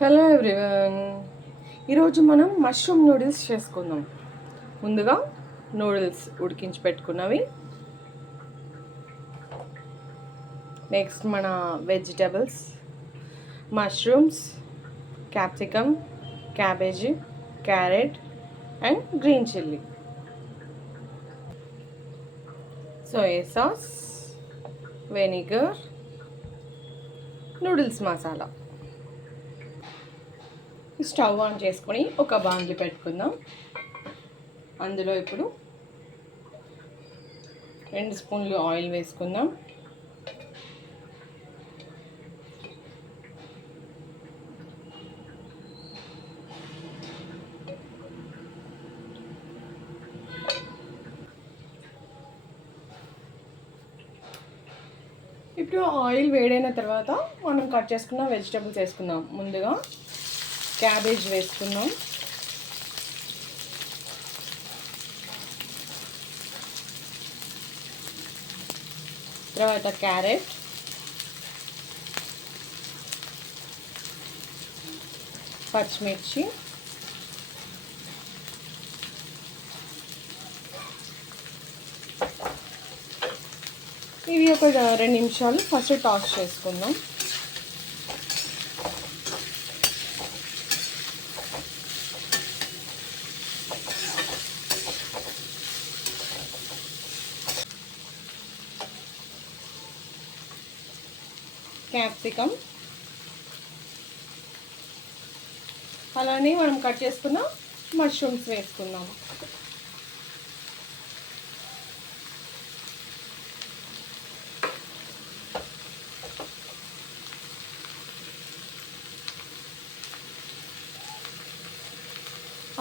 Hello everyone, ఈరోజు మనం mushroom noodles చేసుకుందాం. ముందుగా నూడిల్స్ ఉడికించి పెట్టుకున్నవి, నెక్స్ట్ మన vegetables mushrooms, capsicum, cabbage, carrot and green chilli, soya sauce, vinegar, noodles masala. Stove on చేసుకొని ఒక బాండ్లీ పెట్టుకుందాం. అందులో ఇప్పుడు 2 స్పూన్లు ఆయిల్ వేసుకుందాం. ఇప్పుడు ఆయిల్ వేడైన తర్వాత మనం కట్ చేసుకున్న వెజిటబుల్స్ వేసుకుందాం. ముందుగా క్యాబేజ్ వేసుకుందాం, తర్వాత క్యారెట్, పచ్చిమిర్చి, ఇవి ఒక 2 నిమిషాలు ఫస్ట్ టాస్ చేసుకుందాం. క్యాప్సికమ్, అలానే మనం కట్ చేసుకున్న మష్రూమ్స్ వేసుకుందాం.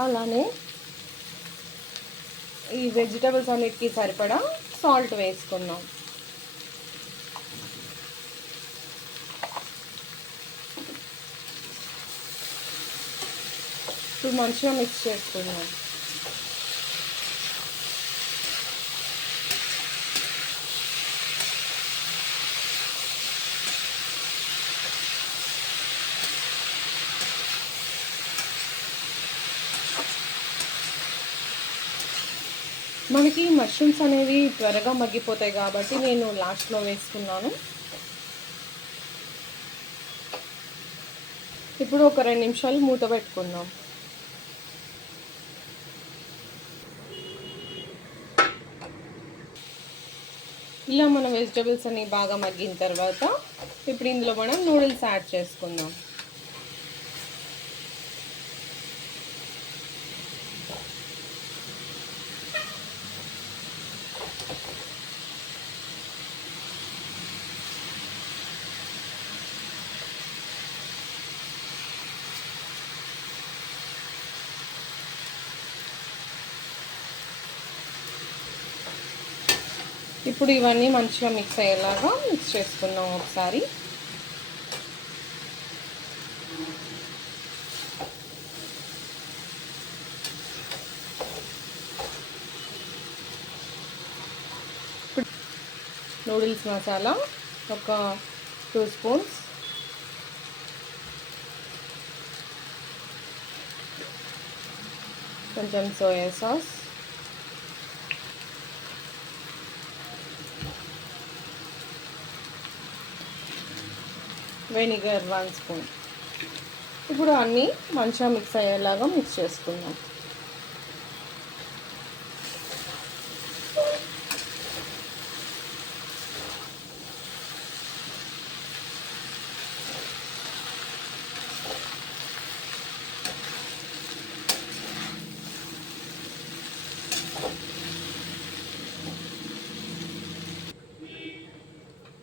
అలానే ఈ వెజిటబుల్స్ అన్నిటికీ సరిపడా సాల్ట్ వేసుకుందాం. ఇప్పుడు మంచిగా మిక్స్ చేసుకుందాం. మనకి మష్రూమ్స్ అనేవి త్వరగా మగ్గిపోతాయి కాబట్టి నేను లాస్ట్లో వేసుకున్నాను. ఇప్పుడు ఒక 2 నిమిషాలు మూత పెట్టుకుందాం. ఇలా మన వెజిటబుల్స్ అన్ని బాగా మగ్గిన తర్వాత ఇప్పుడు ఇందులో మనం నూడిల్స్ యాడ్ చేసుకుందాం. ఇప్పుడు ఇవన్నీ మంచిగా మిక్స్ అయ్యేలాగా మిక్స్ చేసుకుందాం ఒకసారి. నూడిల్స్ మసాలా ఒక 2 స్పూన్స్, కొంచెం సోయా సాస్, వెనిగర్ 1 స్పూన్. ఇప్పుడు అన్నీ మంచిగా మిక్స్ అయ్యేలాగా మిక్స్ చేసుకుందాం.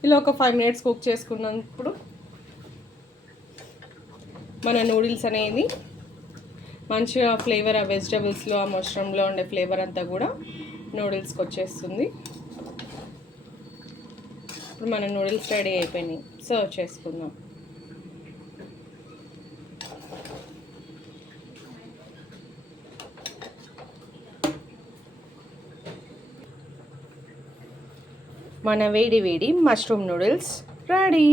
ఇలా ఒక 5 మినిట్స్ కుక్ చేసుకున్నప్పుడు మన నూడిల్స్ అనేది మంచిగా ఫ్లేవర్ ఆ వెజిటబుల్స్లో, ఆ మష్రూమ్లో ఉండే ఫ్లేవర్ అంతా కూడా నూడిల్స్కి వచ్చేస్తుంది. ఇప్పుడు మన నూడిల్స్ రెడీ అయిపోయినాయి, సర్వ్ చేసుకుందాం. మన వేడి వేడి మష్రూమ్ నూడిల్స్ రెడీ.